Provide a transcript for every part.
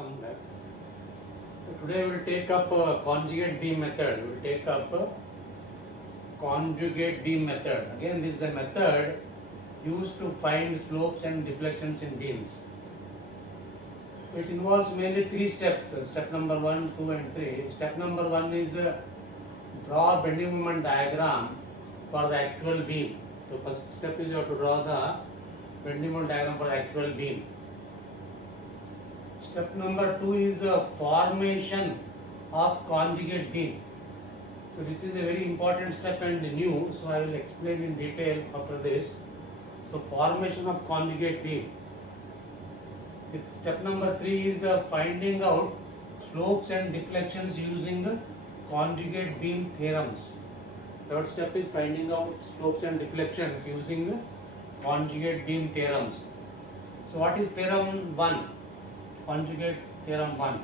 Welcome back. So today we will take up conjugate beam method. We will take up conjugate beam method. Again, this is a method used to find slopes and deflections in beams. It involves mainly three steps. Step number 1, 2 and 3. Step number 1 is draw bending moment diagram for the actual beam. So first step is you have to draw the bending moment diagram for the actual beam. Step number 2 is formation of conjugate beam. So this is a very important step and new, so I will explain in detail after this. So formation of conjugate beam. Step number 3 is finding out slopes and deflections using conjugate beam theorems. Third step is finding out slopes and deflections using conjugate beam theorems. So what is theorem 1? Conjugate theorem 1.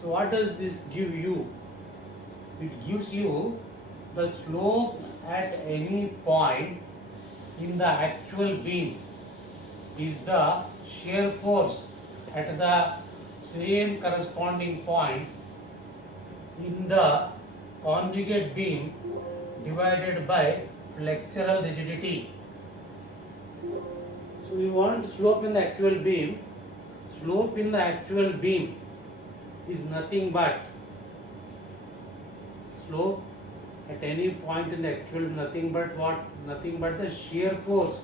So what does this give you? It gives you the slope at any point in the actual beam is the shear force at the same corresponding point in the conjugate beam divided by flexural rigidity. So we want slope in the actual beam. Slope in the actual beam is nothing but slope at any point in the actual nothing but what? Nothing but the shear force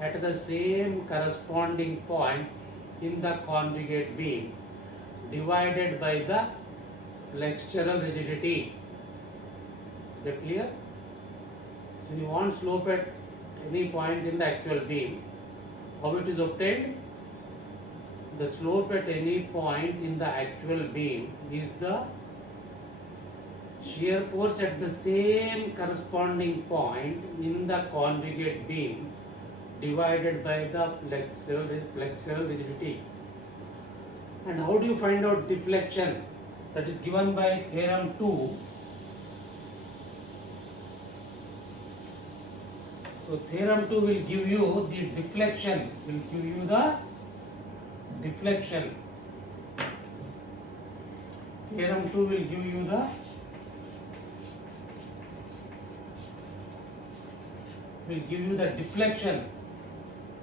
at the same corresponding point in the conjugate beam divided by the flexural rigidity. Is that clear? So you want slope at any point in the actual beam. How it is obtained? The slope at any point in the actual beam is the shear force at the same corresponding point in the conjugate beam divided by the flexural rigidity. And how do you find out deflection? That is given by theorem 2. So theorem 2 will give you the deflection, Theorem 2 will give you the deflection.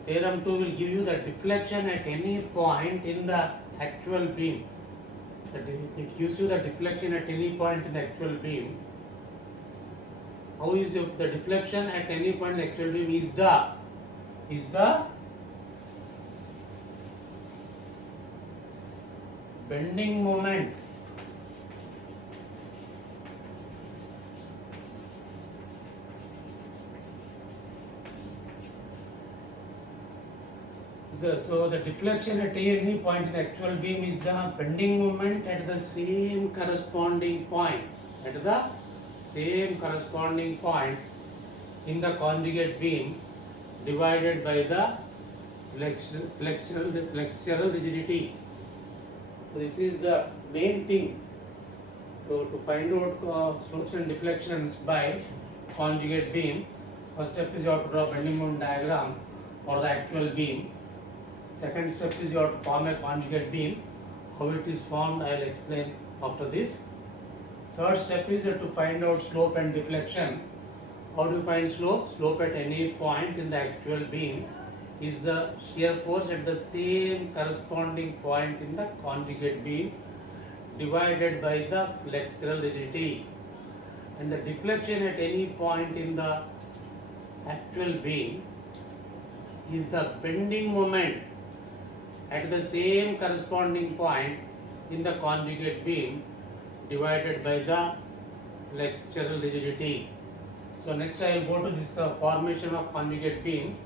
Theorem 2 will give you the deflection at any point in the actual beam. It gives you the deflection at any point in the actual beam. How is the deflection at any point in the actual beam is the bending moment So the deflection at any point in the actual beam is the bending moment at the same corresponding point. In the conjugate beam divided by the flexural rigidity. So this is the main thing. So to find out slopes and deflections by conjugate beam, first step is you have to draw bending moment diagram for the actual beam. Second step is you have to form a conjugate beam. How it is formed I will explain after this. Third step is to find out slope and deflection. How do you find slope? Slope at any point in the actual beam is the shear force at the same corresponding point in the conjugate beam divided by the flexural rigidity. And the deflection at any point in the actual beam is the bending moment at the same corresponding point in the conjugate beam divided by the flexural rigidity. So next I will go to this formation of conjugate beam.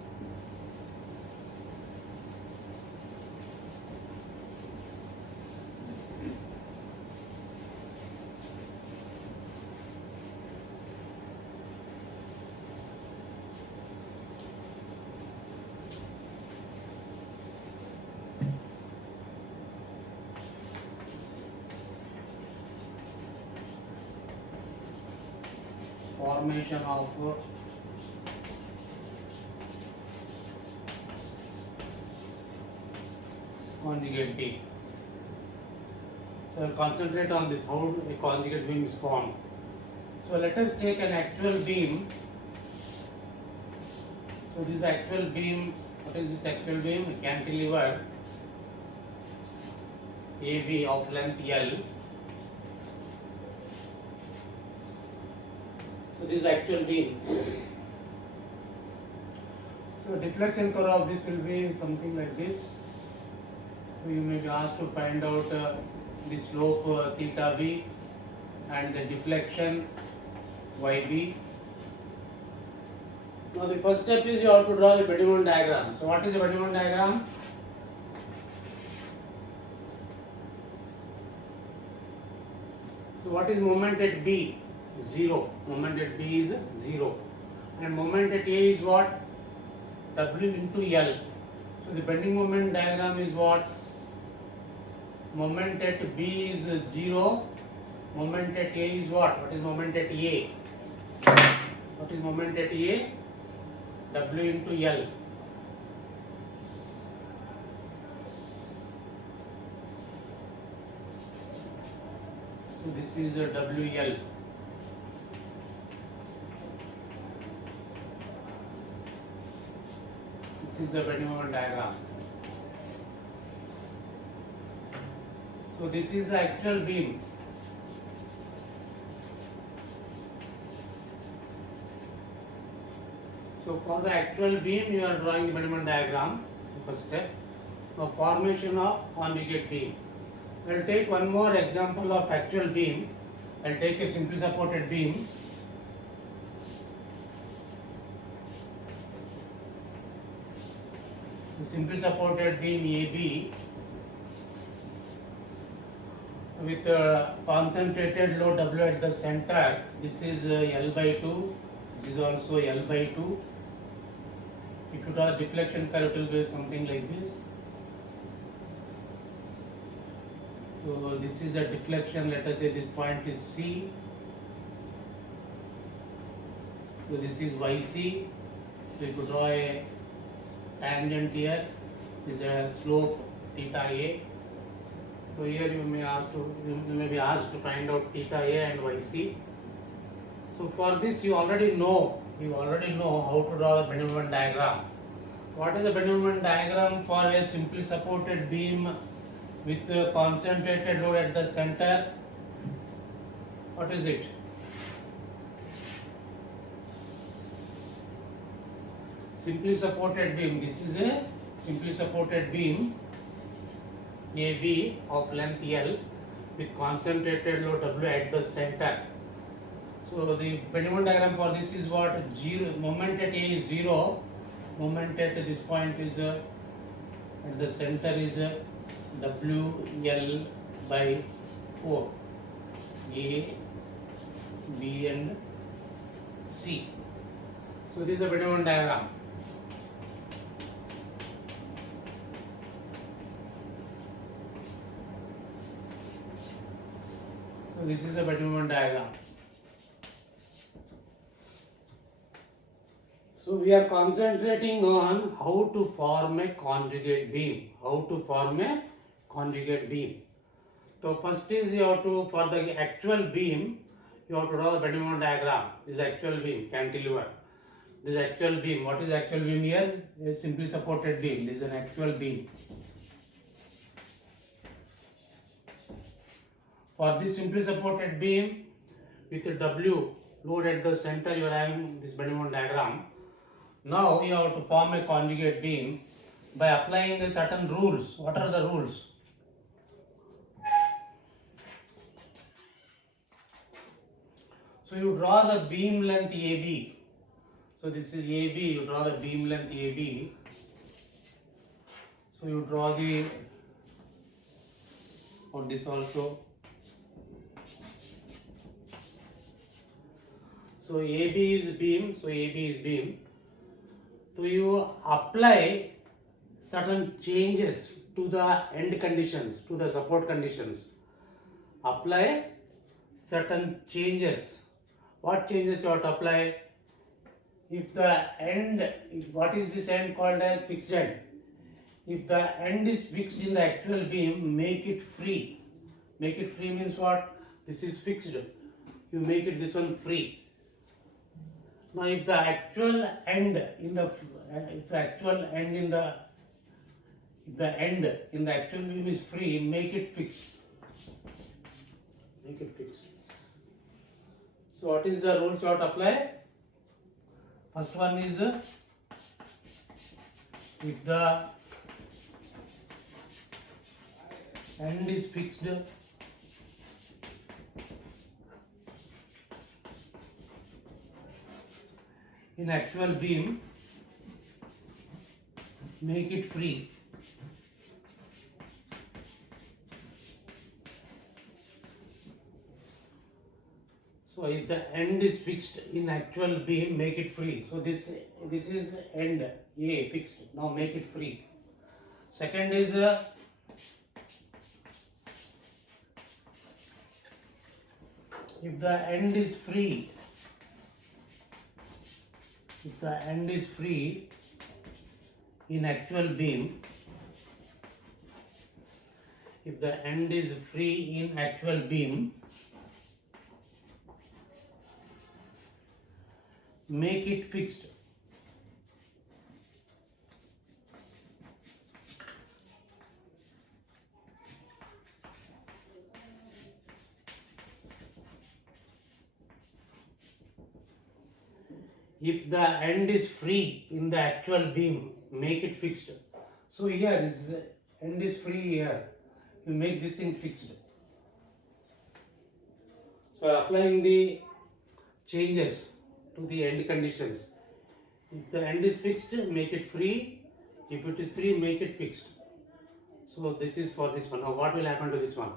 Formation of conjugate beam. So I'll concentrate on this, how a conjugate beam is formed. So let us take an actual beam. So this is the actual beam. What is this actual beam? A cantilever AB of length L. So this is actual beam. So deflection curve of this will be something like this. So you may be asked to find out the slope theta b and the deflection yb. Now the first step is you have to draw the Bediamond diagram. So what is the Bediamond diagram? So what is moment at B? 0. Moment at B is 0. And moment at A is what? W into L. So the bending moment diagram is what? Moment at B is 0. Moment at A is what? What is moment at A? What is moment at A? W into L. So this is a WL. This is the bending moment diagram. So this is the actual beam. So for the actual beam, you are drawing the bending moment diagram. First step. Now formation of conjugate beam. I will take one more example of actual beam. I will take a simply supported beam. The simply supported beam AB with concentrated load W at the center. This is L by 2. This is also L by 2. If you draw deflection curve, it will be something like this. So this is the deflection. Let us say this point is C. So this is YC. So if you draw a tangent here, this is a slope theta A. So here you may be asked to find out theta A and YC. So for this you already know how to draw the bending moment diagram. What is the bending moment diagram for a simply supported beam with a concentrated load at the center? What is it? Simply supported beam. This is a simply supported beam AB of length L with concentrated load W at the center. So the bending moment diagram for this is what? 0. Moment at A is 0. Moment at this point is at the center is WL by 4. A, B and C. So this is the bending moment diagram. So this is the bending moment diagram. So we are concentrating on how to form a conjugate beam. How to form a conjugate beam. So first is you have to, for the actual beam, you have to draw the bending moment diagram. This is actual beam, cantilever. This is actual beam. What is actual beam here? A simply supported beam. This is an actual beam. For this simply supported beam with a W load at the center, you are having this bending moment diagram. Now you have to form a conjugate beam by applying the certain rules. What are the rules? So you draw the beam length AB. So this is AB, you draw the beam length AB. So you draw the, or this also. So AB is beam, so AB is beam. So you apply certain changes to the end conditions, to the support conditions. Apply certain changes. What changes you have to apply? If the end, what is this end called as fixed end? if the end is fixed in the actual beam, make it free. Make it free means what? This is fixed. You make it this one free. Now, if the actual end in the actual beam is free, make it fixed. Make it fixed. So, what is the rules you have to apply? First one is if the end is fixed in actual beam, make it free. So if the end is fixed in actual beam, make it free. So this is end A fixed. Now make it free. Second is if the end is free. If the end is free in actual beam, if the end is free in actual beam, make it fixed. If the end is free in the actual beam, make it fixed. So here is end is free here. You make this thing fixed. So applying the changes to the end conditions. If the end is fixed, make it free. If it is free, make it fixed. So this is for this one. Now what will happen to this one?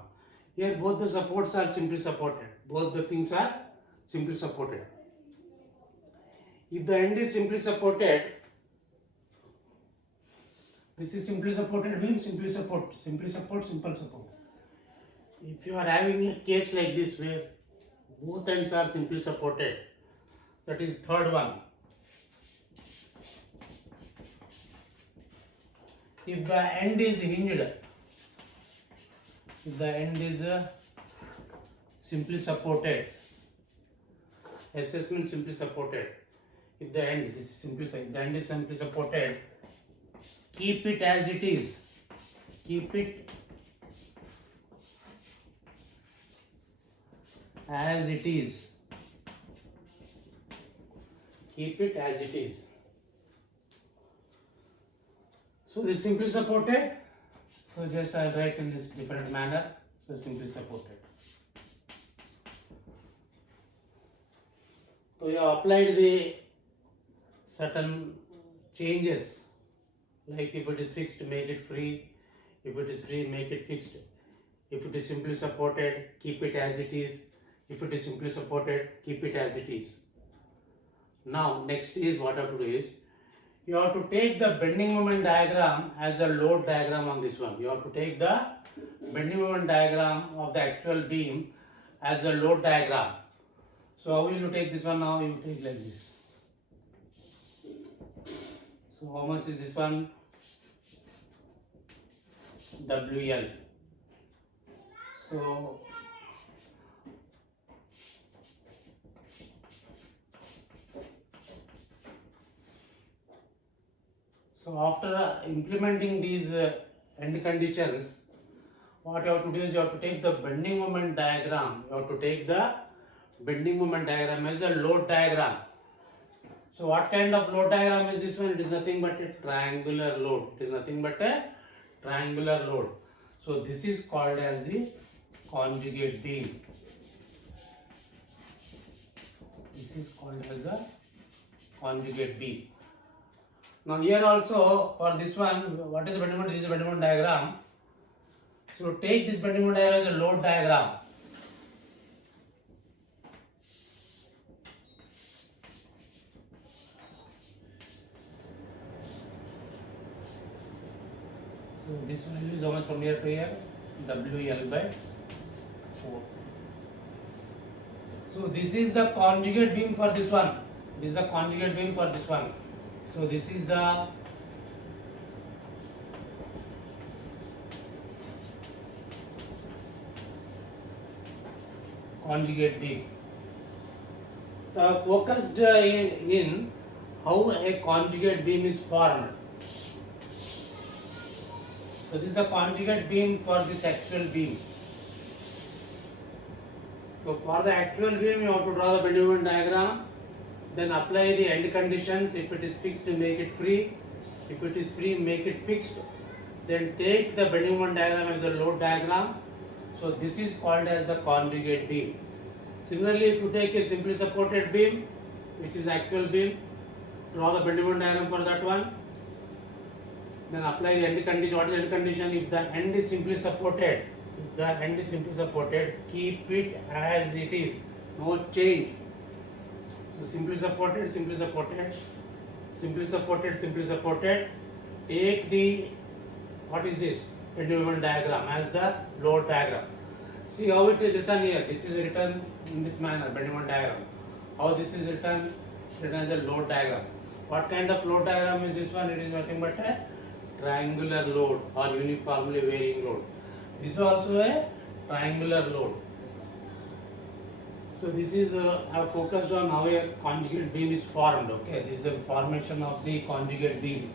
Here both the supports are simply supported. Both the things are simply supported. If the end is simply supported, this is simply supported beam, simply support, simple support. If you are having a case like this where both ends are simply supported, that is third one. If the end is hinged, if the end is simply supported, assessment simply supported. If the end, this is simply, the end is simply supported, keep it as it is. Keep it as it is. Keep it as it is. So this is simply supported. So just I write in this different manner. So simply supported. So you have applied the certain changes, like if it is fixed, make it free. If it is free, make it fixed. If it is simply supported, keep it as it is. If it is simply supported, keep it as it is. Now next is what I have to do is, you have to take the bending moment diagram as a load diagram on this one. You have to take the bending moment diagram of the actual beam as a load diagram. So how will you take this one now? You take like this. So how much is this one? WL. So after implementing these end conditions, what you have to do is you have to take the bending moment diagram. You have to take the bending moment diagram as a load diagram. So what kind of load diagram is this one? It is nothing but a triangular load. It is nothing but a triangular load. So this is called as the conjugate beam. This is called as the conjugate beam. Now here also for this one, what is the bending moment? This is a bending moment diagram. So take this bending moment diagram as a load diagram. So this value is how much from here to here? WL by 4. So this is the conjugate beam for this one. This is the conjugate beam for this one. So this is the conjugate beam. Focused in how a conjugate beam is formed. So this is a conjugate beam for this actual beam. So for the actual beam you have to draw the bending moment diagram, then apply the end conditions. If it is fixed, make it free. If it is free, make it fixed. Then take the bending moment diagram as a load diagram. So this is called as the conjugate beam. Similarly, if you take a simply supported beam, which is actual beam, draw the bending moment diagram for that one. Then apply the end condition. What is the end condition? If the end is simply supported, keep it as it is, no change. So simply supported. Take the, what is this? Bending moment diagram as the load diagram. See how it is written here. This is written in this manner, bending moment diagram. How this is written? Written as a load diagram. What kind of load diagram is this one? It is nothing but a triangular load or uniformly varying load. This is also a triangular load. So this is focused on how a conjugate beam is formed. Okay, this is the formation of the conjugate beam.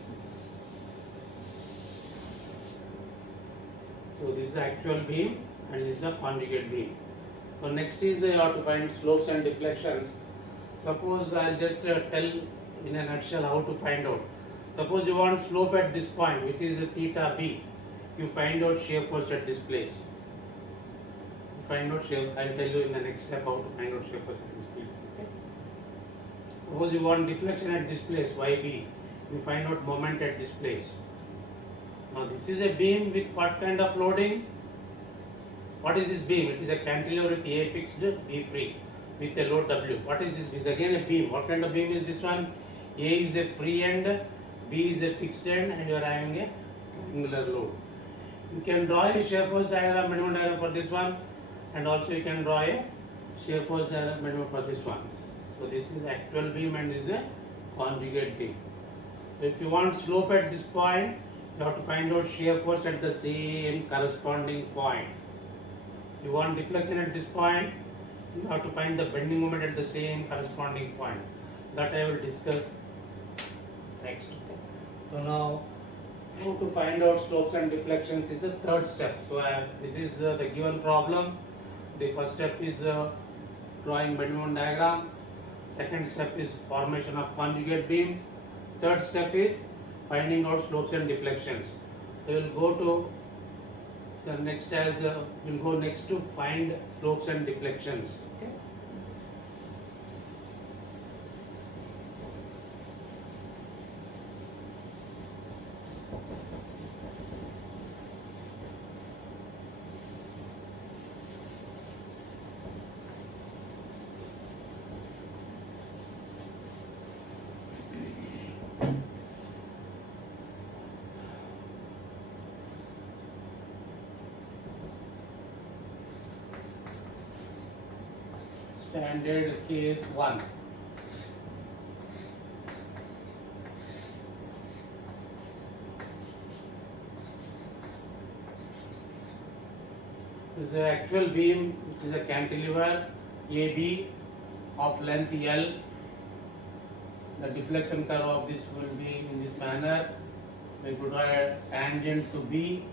So this is the actual beam and this is the conjugate beam. So next is you have to find slopes and deflections. Suppose I'll just tell in a nutshell how to find out. Suppose you want slope at this point, which is theta b. You find out shear force at this place. I'll tell you in the next step how to find out shear force at this place. Okay? Suppose you want deflection at this place, yb. You find out moment at this place. Now this is a beam with what kind of loading? What is this beam? It is a cantilever with A fixed, B free, with a load W. What is this? This is again a beam. What kind of beam is this one? A is a free end, B is a fixed end, and you are having a triangular load. You can draw a shear force diagram, bending moment diagram for this one, and also you can draw a shear force diagram, bending moment for this one. So this is actual beam and this is a conjugate beam. So if you want slope at this point, you have to find out shear force at the same corresponding point. You want deflection at this point, you have to find the bending moment at the same corresponding point. That I will discuss next. So now, how to find out slopes and deflections is the third step. So this is the given problem. The first step is drawing bending moment diagram. Second step is formation of conjugate beam. Third step is finding out slopes and deflections. We will go to the next as we'll go next to find slopes and deflections. Okay. Standard case 1. This is the actual beam, which is a cantilever AB of length L. The deflection curve of this will be in this manner. We could draw a tangent to B.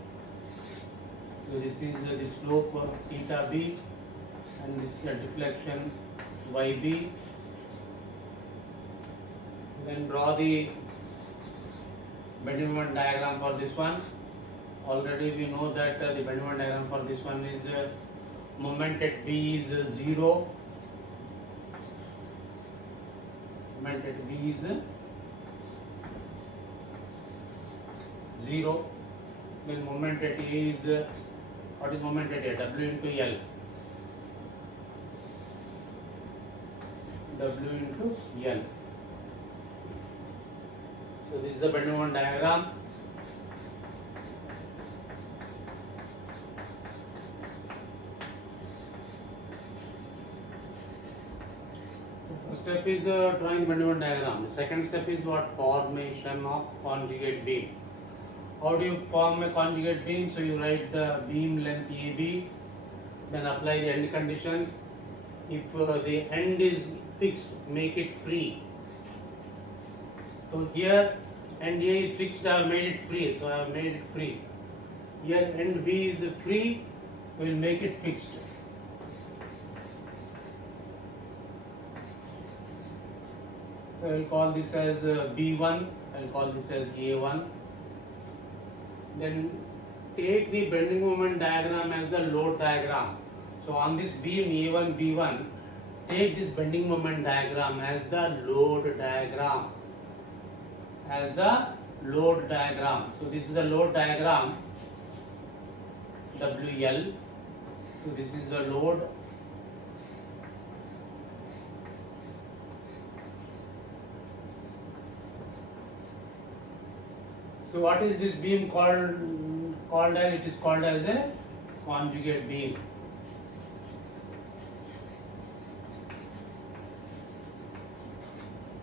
So this is the slope of theta B. And this is the deflection YB. Then draw the bending moment diagram for this one. Already we know that the bending moment diagram for this one is moment at B is 0. Moment at B is 0. Then moment at A is, what is moment at A? W into L. W into L. So this is the bending moment diagram. The first step is drawing the bending moment diagram. The second step is what? Formation of conjugate beam. How do you form a conjugate beam? So you write the beam length AB, then apply the end conditions. if the end is fixed, make it free. So here end A is fixed, I have made it free, so I have made it free. Here end B is free, we will make it fixed. So I will call this as B1, I will call this as A1. Then take the bending moment diagram as the load diagram. So on this beam A1, B1, take this bending moment diagram as the load diagram. As the load diagram. So this is the load diagram, WL. So this is the load. So what is this beam called as? It is called as a conjugate beam.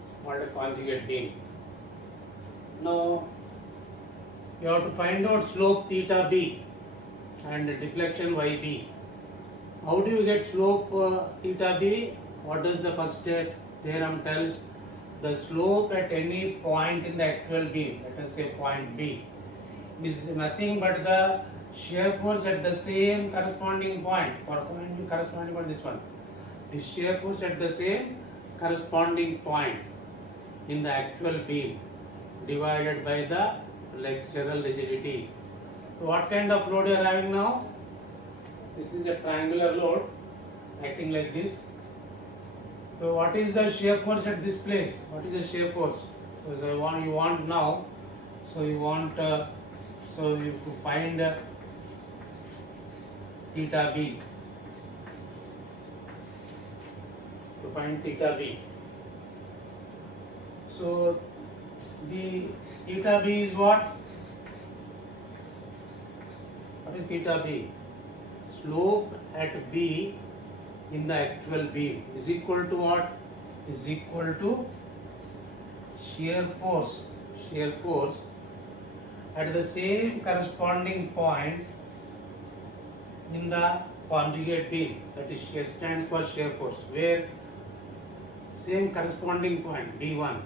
It's called a conjugate beam. Now you have to find out slope theta b and deflection yb. How do you get slope theta b? What does the first theorem tells? The slope at any point in the actual beam, let us say point B, is nothing but the shear force at the same corresponding point. For point B corresponding point, this one. The shear force at the same corresponding point in the actual beam divided by the flexural rigidity. So what kind of load you are having now? This is a triangular load acting like this. So what is the shear force at this place? What is the shear force? So you want now. So you want so you have to find theta b. To find theta b. So the theta b is what? What is theta b? Slope at B in the actual beam is equal to what? Is equal to shear force at the same corresponding point in the conjugate beam. That is, shear stands for shear force, where same corresponding point B1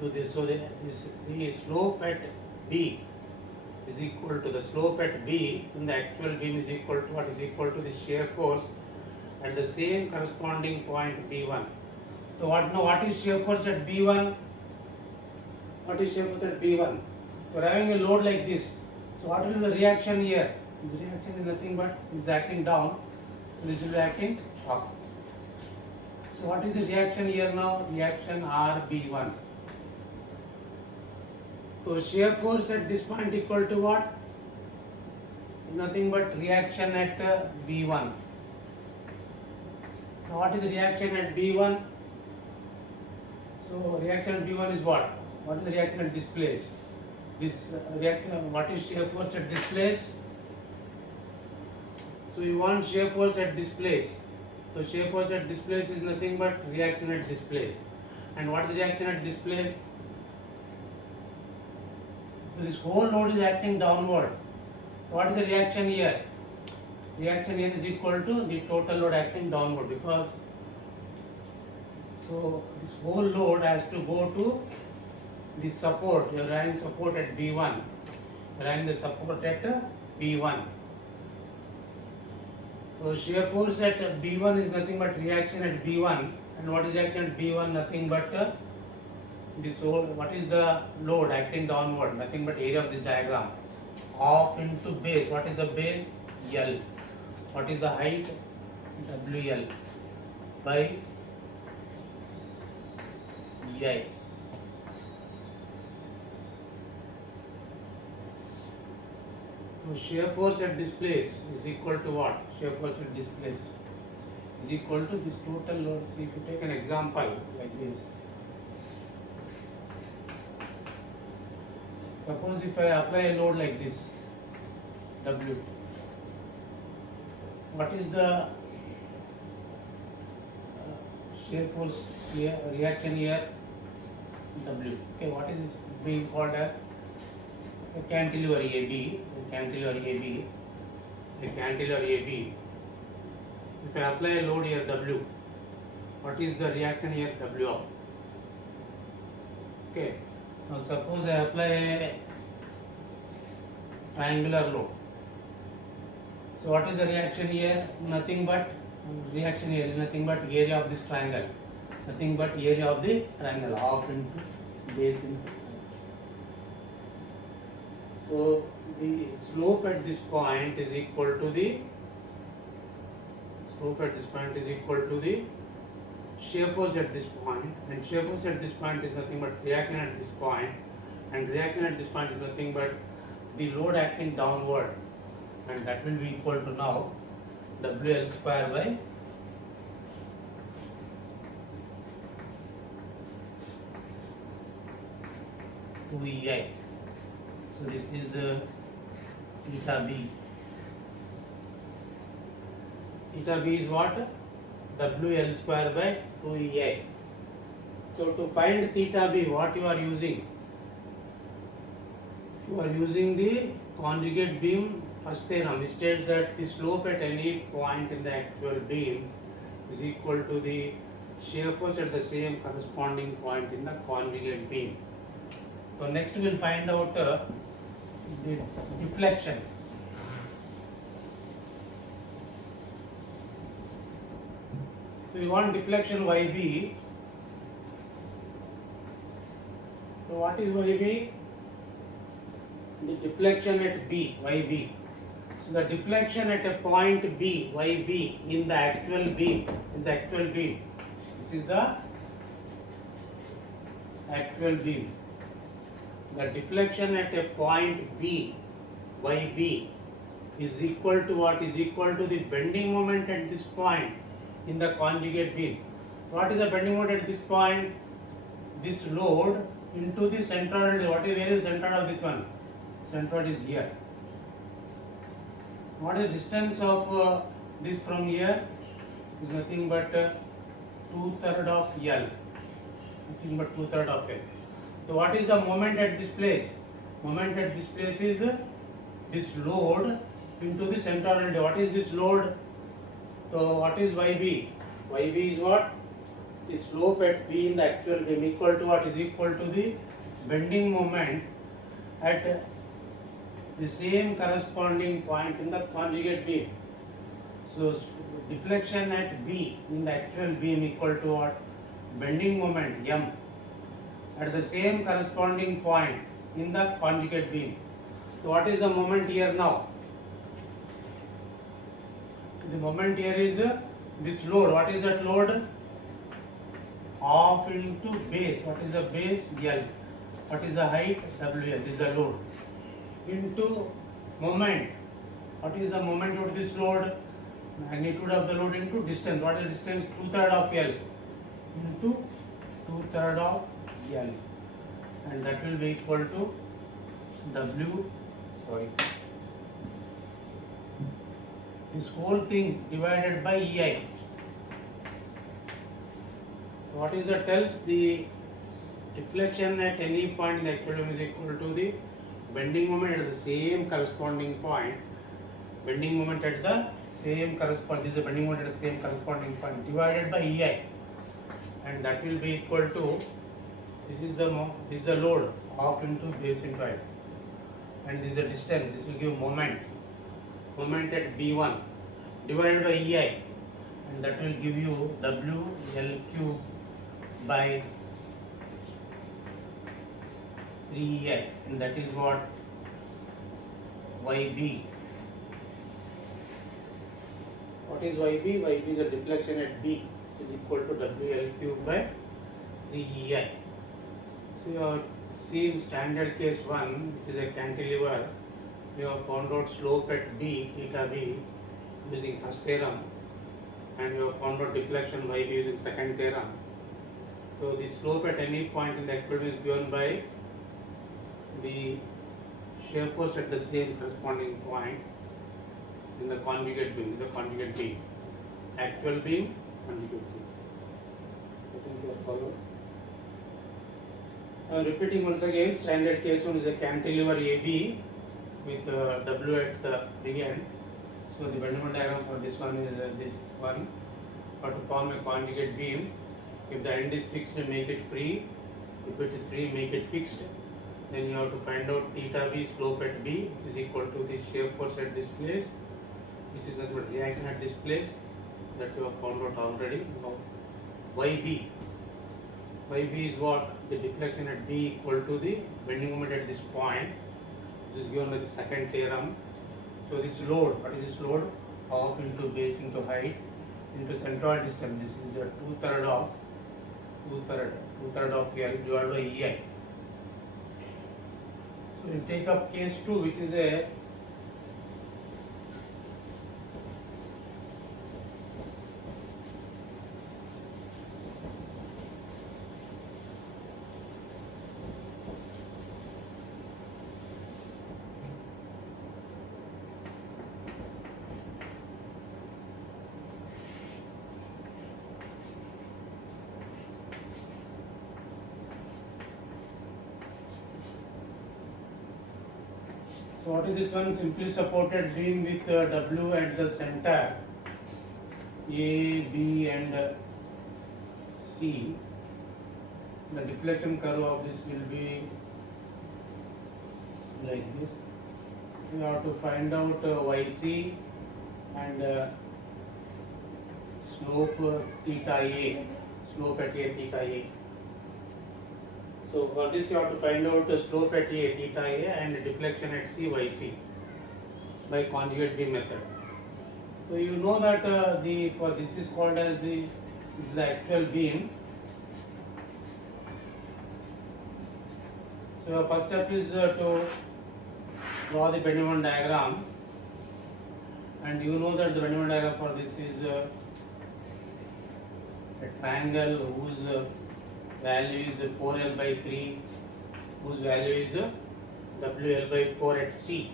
to this. So the slope at B is equal to the slope at B in the actual beam is equal to what? Is equal to the shear force at the same corresponding point B1. So what is shear force at B1? What is shear force at B1? So we are having a load like this. So what will be the reaction here? This reaction is nothing but is acting down. So this will be acting up. So what is the reaction here now? Reaction RB1. So shear force at this point equal to what? Nothing but reaction at B1. Now what is the reaction at B1? So reaction at B1 is what? What is the reaction at this place? This reaction, what is shear force at this place? So you want shear force at this place. So shear force at this place is nothing but reaction at this place. And what is the reaction at this place? So this whole load is acting downward. What is the reaction here? Reaction here is equal to the total load acting downward, because so this whole load has to go to the support. You are having support at B1. You are having the support at B1. So shear force at B1 is nothing but reaction at B1. And what is reaction at B1? Nothing but this whole, what is the load acting downward? Nothing but area of this diagram. Off into base. What is the base? L. What is the height? WL by I. So shear force at this place is equal to what? Shear force at this place is equal to this total load. So if you take an example like this, suppose if I apply a load like this, W, what is the shear force here, reaction here? W. Okay, what is being called as a cantilever AB? A cantilever AB. A cantilever AB. If I apply a load here W, what is the reaction here? W out. Okay. Now suppose I apply a triangular load. So what is the reaction here? Nothing but reaction here is nothing but area of this triangle. Nothing but area of the triangle, half into base into. So the slope at this point is equal to the shear force at this point, and shear force at this point is nothing but reaction at this point, and reaction at this point is nothing but the load acting downward, and that will be equal to now WL square by two EI. So this is theta B. Theta B is what? WL square by 2EI. So to find theta B, what you are using? You are using the conjugate beam first theorem, which states that the slope at any point in the actual beam is equal to the shear force at the same corresponding point in the conjugate beam. So next we will find out the deflection. So we want deflection YB. So what is YB? The deflection at B, YB. So the deflection at a point B, YB in the actual beam, This is the actual beam. The deflection at a point B, YB is equal to what? Is equal to the bending moment at this point in the conjugate beam. What is the bending moment at this point? This load into the centroid. Where is the centroid of this one? Centroid is here. What is the distance of this from here? Is nothing but 2/3 of L. Nothing but 2/3 of L. So what is the moment at this place? Moment at this place is this load into the centroid. What is this load? So what is YB? YB is what? The slope at B in the actual beam equal to what? Is equal to the bending moment at the same corresponding point in the conjugate beam. So deflection at B in the actual beam equal to what? Bending moment M at the same corresponding point in the conjugate beam. So what is the moment here now? The moment here is this load. What is that load? Half into base. What is the base? L. What is the height? WL. This is the load. Into moment. What is the moment of this load? Magnitude of the load into distance. What is the distance? 2/3 of L into 2/3 of L. And that will be equal to this whole thing divided by EI. What is the tells? The deflection at any point in the actual beam is equal to the bending moment at the same corresponding point. Bending moment at the same corresponding. This is the bending moment at the same corresponding point divided by EI, and that will be equal to this is the load half into base into height, and this is the distance. This will give moment at B1 divided by EI, and that will give you WL cube by 3EI, and that is what YB. What is YB? YB is the deflection at B, which is equal to WL cube by 3EI. So you have seen standard case 1, which is a cantilever. We have found out slope at B, theta B, using first theorem, and we have found out deflection YB using second theorem. So the slope at any point in the equilibrium is given by the shear force at the same corresponding point in the conjugate beam. Actual beam, conjugate beam. I think you have followed. Repeating once again, standard case 1 is a cantilever AB with W at the free end. So the bending moment diagram for this one is this one, or to form a conjugate beam, if the end is fixed, make it free. If it is free, make it fixed. Then you have to find out theta b slope at B, which is equal to the shear force at this place, which is nothing but reaction at this place, that you have found out already. Now YB. YB is what? The deflection at B equal to the bending moment at this point, which is given by the second theorem. So this load, what is this load? Half into base into height into centroid distance. This is a two-third of L divided by EI. So you take up case 2, which is a so what is this one? Simply supported beam with W at the center, A, B and C. The deflection curve of this will be like this. We have to find out YC and slope theta A, slope at A, theta A. So for this you have to find out the slope at A, theta A, and deflection at C, YC by conjugate beam method. So you know that for this is called as this is the actual beam. So your first step is to draw the bending moment diagram, and you know that the bending moment diagram for this is a triangle whose value is 4L by 3, whose value is WL by 4 at C.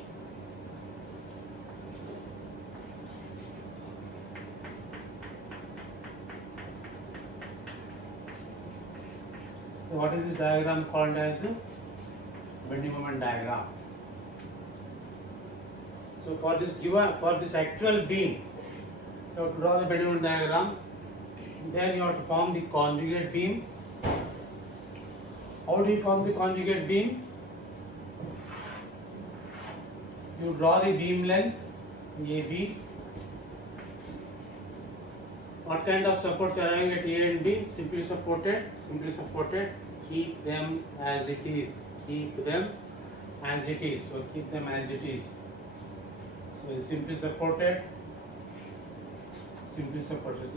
So what is this diagram called as? Bending moment diagram. So for this actual beam, you have to draw the bending moment diagram. Then you have to form the conjugate beam. How do you form the conjugate beam? You draw the beam length AB. What kind of supports are having at A and B? Simply supported. Keep them as it is. So keep them as it is. So it's simply supported. This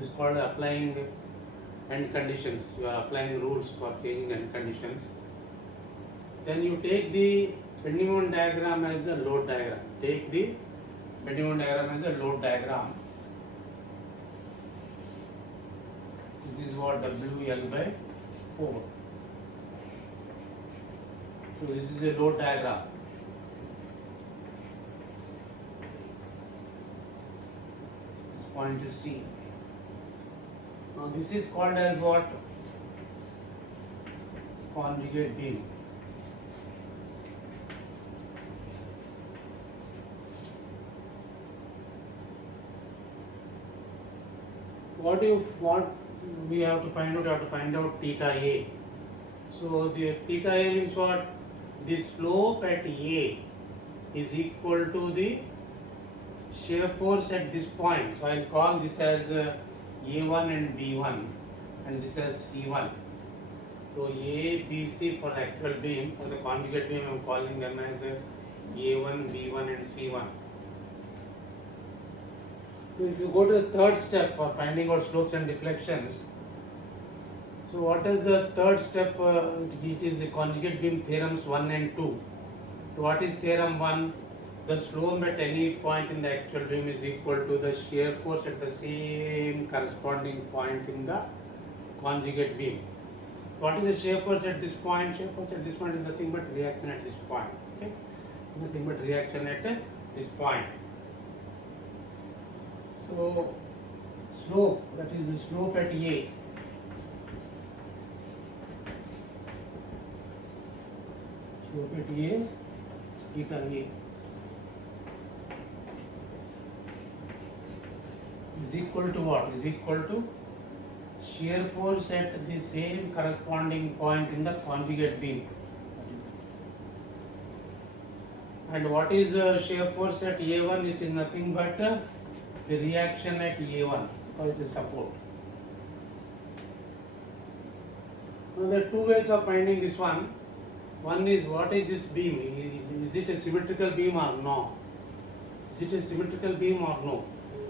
is called applying end conditions. You are applying rules for changing end conditions. Then you take the bending moment diagram as a load diagram. Take the bending moment diagram as a load diagram. This is what WL by 4. So this is a load diagram. This point is C. Now this is called as what? Conjugate beam. What we have to find out? We have to find out theta A. So the theta A means what? The slope at A is equal to the shear force at this point. So I'll call this as A1 and B1, and this as C1. So A, B, C for the actual beam. For the conjugate beam, I am calling them as A1, B1 and C1. So if you go to the third step for finding out slopes and deflections, so what is the third step? It is the conjugate beam theorems 1 and 2. So what is theorem 1? The slope at any point in the actual beam is equal to the shear force at the same corresponding point in the conjugate beam. So what is the shear force at this point? Shear force at this point is nothing but reaction at this point. Okay? Nothing but reaction at this point. So slope, that is the slope at A. Slope at A, theta A, is equal to what? Is equal to shear force at the same corresponding point in the conjugate beam. And what is the shear force at A1? It is nothing but the reaction at A1 because it is support. Now there are two ways of finding this one. One is what is this beam? Is it a symmetrical beam or no? Is it a symmetrical beam or no?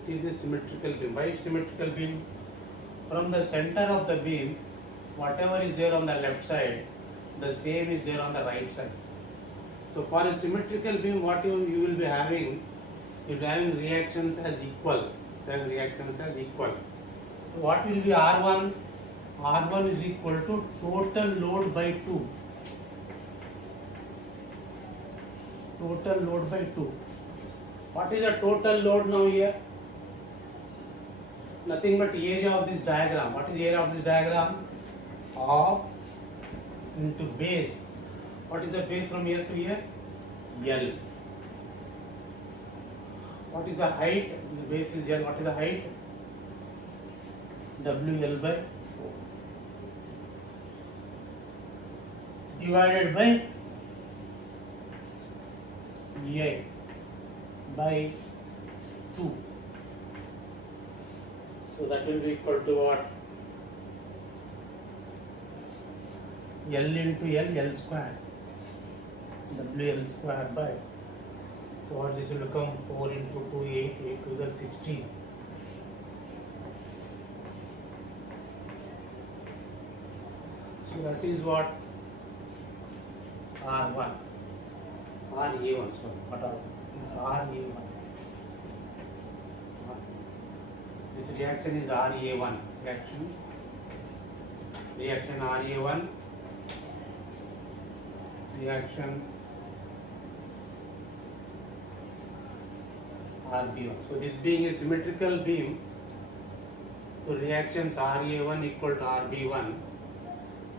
It is a symmetrical beam. Why it's symmetrical beam? From the center of the beam, whatever is there on the left side, the same is there on the right side. So for a symmetrical beam, what you will be having, you will be having reactions as equal. So what will be R1? R1 is equal to total load by 2. Total load by 2. What is the total load now here? Nothing but area of this diagram. What is the area of this diagram? Half into base. What is the base from here to here? L. What is the height? The base is L. What is the height? WL by 4. Divided by EI by 2. So that will be equal to what? L into L square. WL square by. So what this will become 4 into 2, 8 to the 16. So that is what R1. RA1, so what are RA1? This reaction is RA1. Reaction RA1. Reaction RB1. So this being a symmetrical beam, so reactions RA1 equal to RB1.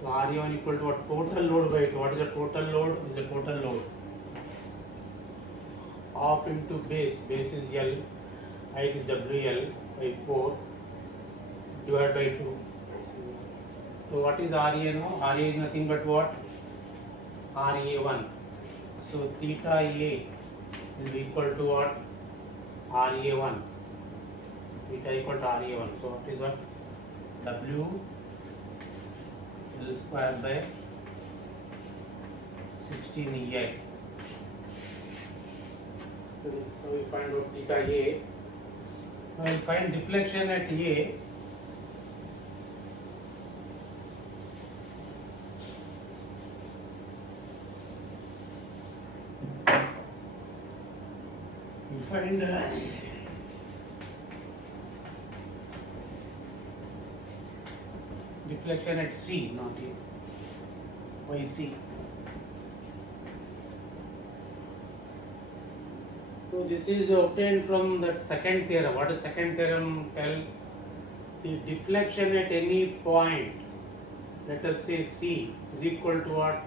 So RA1 equal to what? Total load by 2. What is the total load? Is the total load. Half into base. Base is L. Height is WL by 4 divided by 2. So what is RA now? RA is nothing but what? RA1. So theta A will be equal to what? RA1. Theta equal to RA1. So what is what? W L square by 16 EI. So this is how we find out theta A. Now we find deflection at A. We find deflection at C, not A, by C. So this is obtained from that second theorem. What does second theorem tell? The deflection at any point, let us say C, is equal to what?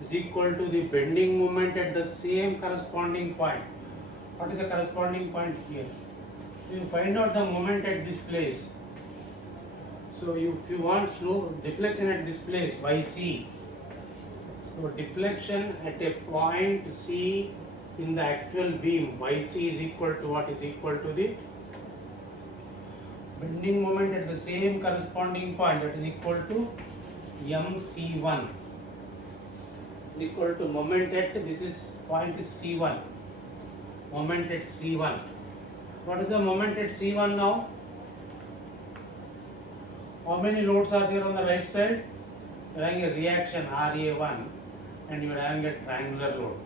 Is equal to the bending moment at the same corresponding point. What is the corresponding point here? You find out the moment at this place. So if you want slow deflection at this place, YC. So deflection at a point C in the actual beam, YC is equal to what? Is equal to the bending moment at the same corresponding point, that is equal to MC1. Is equal to moment at this is point is C1. Moment at C1. What is the moment at C1 now? How many loads are there on the right side? You are having a reaction RA1 and you are having a triangular load.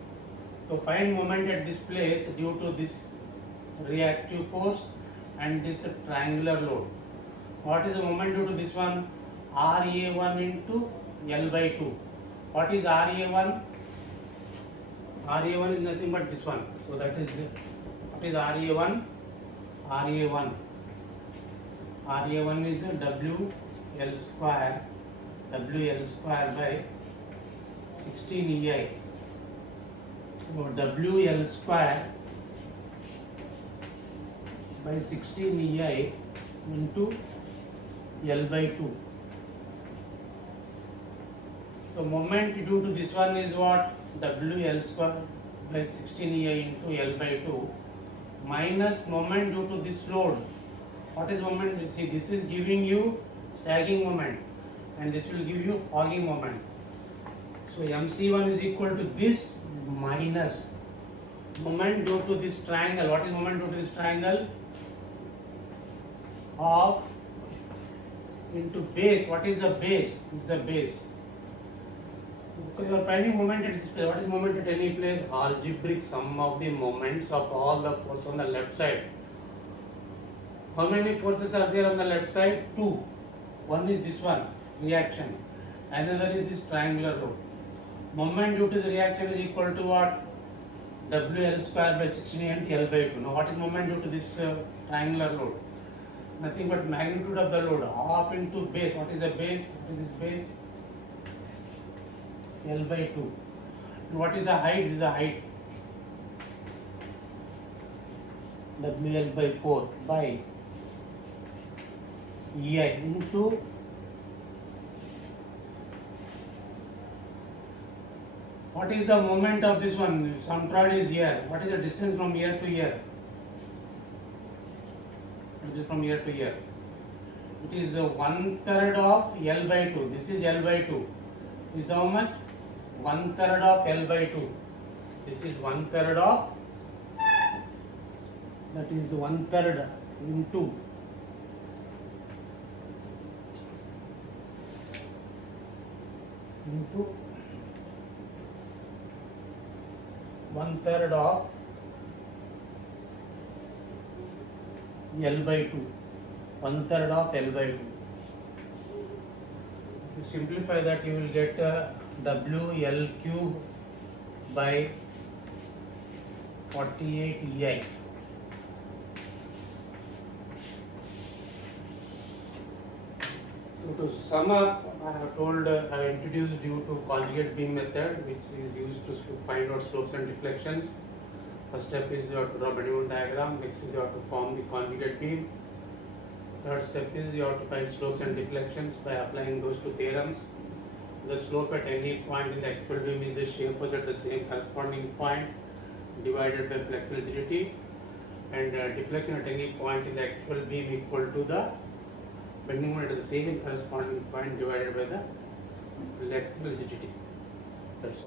So find moment at this place due to this reactive force and this triangular load. What is the moment due to this one? RA1 into L by 2. What is RA1? RA1 is nothing but this one. So that is what is RA1? RA1. RA1 is WL square by 16 EI. So WL square by 16 EI into L by 2. So moment due to this one is what? WL square by 16EI into L by 2 minus moment due to this load. What is moment? You see, this is giving you sagging moment and this will give you hogging moment. So MC1 is equal to this minus moment due to this triangle. What is moment due to this triangle? Of into base. What is the base? This is the base. Because you are finding moment at this place. What is moment at any place? Algebraic sum of the moments of all the forces on the left side. How many forces are there on the left side? 2. One is this one, reaction. Another is this triangular load. Moment due to the reaction is equal to what? WL square by 16 and L by 2. Now what is moment due to this triangular load? Nothing but magnitude of the load. Half into base. What is the base? What is this base? L by 2. And what is the height? This is the height. WL by 4 by EI into what is the moment of this one? Centroid is here. What is the distance from here to here? It is from here to here. It is 1/3 of L by 2. This is L by 2. This is how much? 1/3 of L by 2. This is 1/3 of, that is 1/3 into into 1/3 of L by 2. 1/3 of L by 2. If you simplify that, you will get WL cube by 48 EI. So to sum up, I have told, I have introduced you to conjugate beam method, which is used to find out slopes and deflections. First step is you have to draw bending moment diagram. Next is you have to form the conjugate beam. Third step is you have to find slopes and deflections by applying those two theorems. The slope at any point in the actual beam is the shear force at the same corresponding point divided by flexural rigidity, and deflection at any point in the actual beam equal to the bending moment at the same corresponding point divided by the flexural rigidity. That's all.